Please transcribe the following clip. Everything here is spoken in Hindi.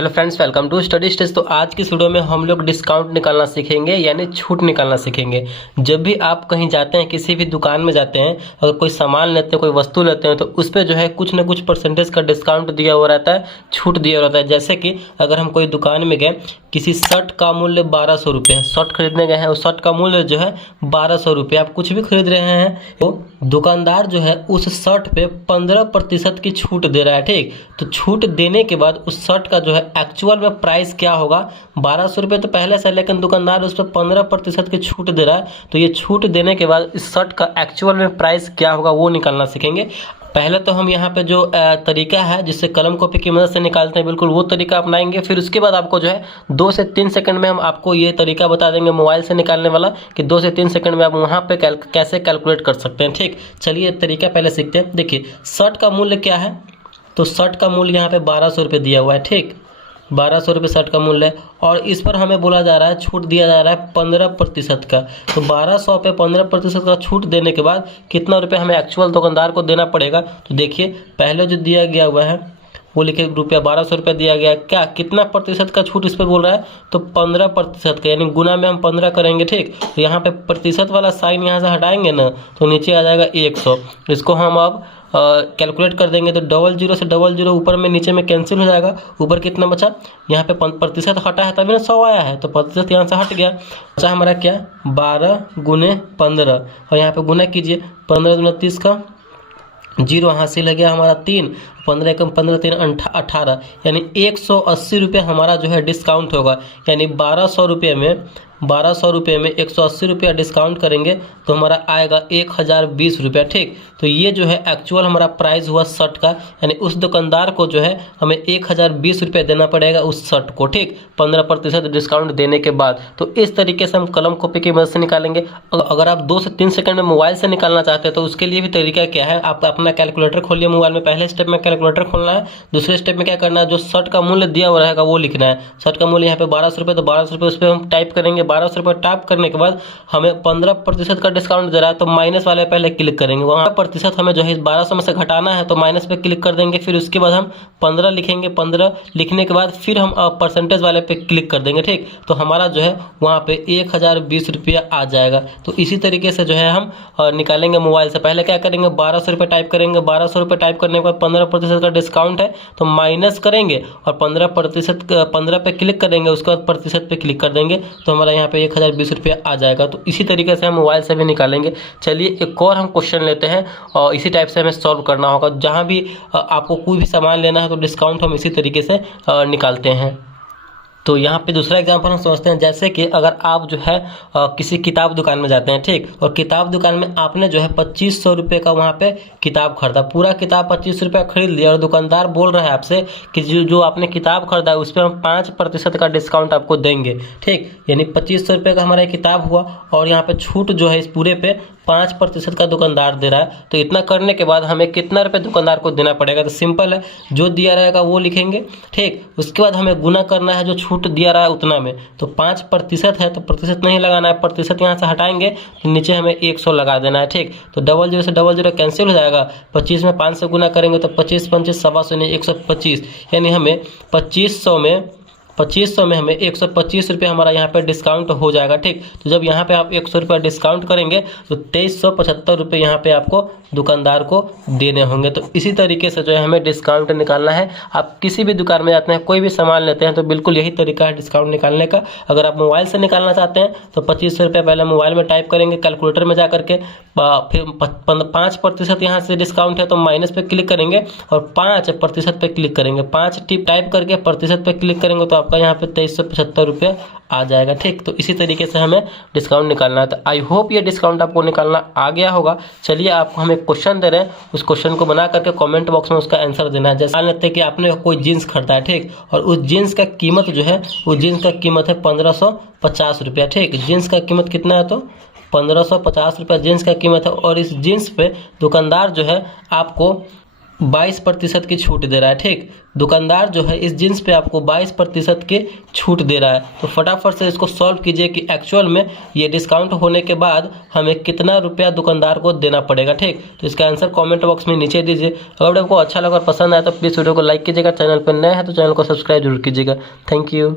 Hello friends, welcome to study stage. तो आज की वीडियो में हम लोग डिस्काउंट निकालना सीखेंगे, यानी छूट निकालना सीखेंगे। जब भी आप कहीं जाते हैं, किसी भी दुकान में जाते हैं, अगर कोई सामान लेते हैं, कोई वस्तु लेते हैं, तो उस पर जो है कुछ ना कुछ परसेंटेज का डिस्काउंट दिया हुआ रहता है, छूट दिया हुआ रहता है। जैसे कि अगर हम कोई दुकान में गए, किसी शर्ट का मूल्य 1200 रुपये है, शर्ट खरीदने गए हैं, उस शर्ट का मूल्य जो है 1200 रुपये, आप कुछ भी खरीद रहे हैं तो दुकानदार जो है उस शर्ट पे 15% की छूट दे रहा है। ठीक, तो छूट देने के बाद उस शर्ट का जो है एक्चुअल में प्राइस क्या होगा, 1200 रुपये तो पहले से, लेकिन दुकानदार उस पर 15% की छूट दे रहा है। तो ये छूट देने के बाद इस शर्ट का एक्चुअल में प्राइस क्या होगा वो निकालना सीखेंगे। पहले तो हम यहाँ पे जो तरीका है जिससे कलम कॉपी की मदद से निकालते हैं, बिल्कुल वो तरीका अपनाएंगे। फिर उसके बाद आपको जो है 2 से 3 सेकंड में हम आपको ये तरीका बता देंगे मोबाइल से निकालने वाला, कि 2 से 3 सेकंड में आप वहाँ पे कैसे कैलकुलेट कर सकते हैं। ठीक, चलिए तरीका पहले सीखते हैं। देखिए, शर्ट का मूल्य क्या है, तो शर्ट का मूल्य यहाँ पे 1200 रुपये दिया हुआ है। ठीक, 1200 रुपये शर्ट का मूल्य है, और इस पर हमें बोला जा रहा है, छूट दिया जा रहा है 15% का। तो 1200 पे 15% का छूट देने के बाद कितना रुपये हमें एक्चुअल दुकानदार को देना पड़ेगा। तो देखिए, पहले जो दिया गया हुआ है वो लिखे रुपया 1200 रुपये दिया गया है। क्या कितना प्रतिशत का छूट इस पर बोल रहा है, तो 15% का, यानी गुना में हम 15 करेंगे। ठीक, तो यहाँ पे प्रतिशत वाला साइन यहाँ से हटाएंगे ना, तो नीचे आ जाएगा 100। इसको हम अब कैलकुलेट कर देंगे, तो 00 से 00 ऊपर में नीचे में कैंसिल हो जाएगा। ऊपर कितना बचा, यहाँ पे प्रतिशत हटा है तभी ना 100 आया है, तो प्रतिशत यहाँ से हट गया। बचा हमारा क्या, 12 गुने 15, और यहाँ पे गुना कीजिए, 15 दूना 30 का 0 हासिल हो गया हमारा 3, 15 कम 15 3 18, यानी 180 रुपये हमारा जो है डिस्काउंट होगा। यानी 1200 रुपये में 180 रुपया डिस्काउंट करेंगे तो हमारा आएगा 1020 रुपया। ठीक, तो ये जो है एक्चुअल हमारा प्राइस हुआ शर्ट का, यानी उस दुकानदार को जो है हमें 1020 रुपया देना पड़ेगा उस शर्ट को। ठीक, 15% डिस्काउंट देने के बाद। तो इस तरीके से हम कलम कॉपी की मदद से निकालेंगे। अगर आप 2 से 3 सेकंड में मोबाइल से निकालना चाहते हैं तो उसके लिए भी तरीका क्या है, आप अपना कैलकुलेटर खोलिए मोबाइल में। पहले स्टेप में कैलकुलेटर खोलना है, दूसरे स्टेप में क्या करना है, जो शर्ट का मूल्य दिया हुआ रहेगा वो लिखना है। शर्ट का मूल्य यहाँ पे 1200 रुपये, तो 1200 रुपये उस पर हम टाइप करेंगे। 1200 रुपये टाइप करने के बाद हमें 15% का डिस्काउंट दे रहा है, तो माइनस वाले पहले क्लिक करेंगे। वहाँ प्रतिशत हमें जो है 1200 में से घटाना है, तो माइनस पे क्लिक कर देंगे। फिर उसके बाद हम 15 लिखेंगे। 15 लिखने के बाद फिर हम परसेंटेज वाले पे क्लिक कर देंगे। ठीक, तो हमारा जो है वहाँ पे 1020 रुपया आ जाएगा। तो इसी तरीके से जो है हम निकालेंगे मोबाइल से। पहले क्या करेंगे, 1200 रुपये टाइप करेंगे। 1200 रुपये टाइप करने के बाद 15% का डिस्काउंट है तो माइनस करेंगे, और 15 पे क्लिक करेंगे। उसके बाद प्रतिशत पे क्लिक कर देंगे, तो हमारा यहाँ पे 1020 रुपया आ जाएगा। तो इसी तरीके से हम मोबाइल से भी निकालेंगे। चलिए एक और हम क्वेश्चन लेते हैं, और इसी टाइप से हमें सॉल्व करना होगा। जहाँ भी आपको कोई भी सामान लेना है तो डिस्काउंट हम इसी तरीके से निकालते हैं। तो यहाँ पे दूसरा एग्जांपल हम समझते हैं। जैसे कि अगर आप जो है किसी किताब दुकान में जाते हैं, ठीक, और किताब दुकान में आपने जो है 2500 रुपये का वहाँ पे किताब खरीदा, पूरा किताब 25 रुपये खरीद लिया, और दुकानदार बोल रहा है आपसे कि जो आपने किताब खरीदा है उस पर हम 5% का डिस्काउंट आपको देंगे। ठीक, यानी 2500 रुपये का हमारा किताब हुआ, और यहाँ पे छूट जो है इस पूरे पे 5% का दुकानदार दे रहा है। तो इतना करने के बाद हमें कितना रुपये दुकानदार को देना पड़ेगा, तो सिंपल है, जो दिया रहेगा वो लिखेंगे। ठीक, उसके बाद हमें गुना करना है जो छूट दिया रहा है उतना में। तो 5% है तो प्रतिशत नहीं लगाना है, प्रतिशत यहाँ से हटाएंगे तो नीचे हमें 100 लगा देना है। ठीक, तो 00 से 00 कैंसिल हो जाएगा। 25 में 5 से गुना करेंगे तो 25 25 125 नहीं 125, यानी हमें 2500 में हमें 125 रुपये हमारा यहाँ पे डिस्काउंट हो जाएगा। ठीक, तो जब यहाँ पे आप 100 रुपये डिस्काउंट करेंगे तो 2375 रुपये यहाँ पे आपको दुकानदार को देने होंगे। तो इसी तरीके से जो है हमें डिस्काउंट निकालना है। आप किसी भी दुकान में जाते हैं, कोई भी सामान लेते हैं, तो बिल्कुल यही तरीका है डिस्काउंट निकालने का। अगर आप मोबाइल से निकालना चाहते हैं तो 25 रुपये पहले मोबाइल में टाइप करेंगे, कैलकुलेटर में जा करके, फिर 5% यहाँ से डिस्काउंट है तो माइनस पे क्लिक करेंगे, और 5% पे क्लिक करेंगे। 5 टिप टाइप करके प्रतिशत पे क्लिक करेंगे तो आपका यहाँ पे 2375 रुपये आ जाएगा। ठीक, तो इसी तरीके से हमें डिस्काउंट निकालना है। तो आई होप ये डिस्काउंट आपको निकालना आ गया होगा। चलिए, आपको हम एक क्वेश्चन दे रहे हैं, उस क्वेश्चन को बना करके कमेंट बॉक्स में उसका आंसर देना है। जैसे मान लेते हैं कि आपने कोई जीन्स खरीदा है, ठीक, और उस जीन्स का कीमत जो है, उस जीन्स का कीमत है 1550 रुपया। ठीक, जीन्स का कीमत कितना है, तो 1550 रुपया जीन्स का कीमत है। और इस जीन्स पे दुकानदार जो है आपको 22% की छूट दे रहा है। ठीक, दुकानदार जो है इस जींस पे आपको 22% के छूट दे रहा है। तो फटाफट से इसको सॉल्व कीजिए कि एक्चुअल में ये डिस्काउंट होने के बाद हमें कितना रुपया दुकानदार को देना पड़ेगा। ठीक, तो इसका आंसर कमेंट बॉक्स में नीचे दीजिए। अगर आपको अच्छा लगा और पसंद आया तो प्लीज़ वीडियो को लाइक कीजिएगा। चैनल पर नए हैं तो चैनल को सब्सक्राइब जरूर कीजिएगा। Thank you.